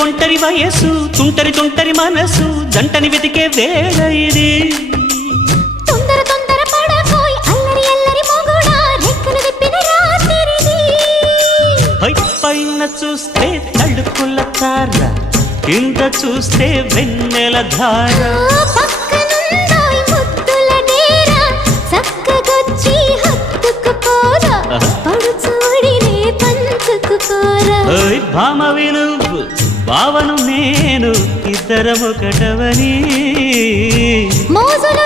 ఒంటరి వయస్సు తుంటరి తుంటరి మనసు జంటని వెతికే వేళ ఇది తొందర తొందర పడకోయ్ అల్లరి అల్లరి మొగుడా రెక్కలు విప్పిన రాత్రిది పైన చూస్తే తడుకుల తార కింద చూస్తే వెన్నెల ధార పక్కనుందోయ్ ముద్దుల డేరా చక్కగొచ్చి హత్తుకుపోరా పడుచోడినే పంచుకుపోరా భామ విలువు భావను నేను ఇద్దరమొకటవని మోజులు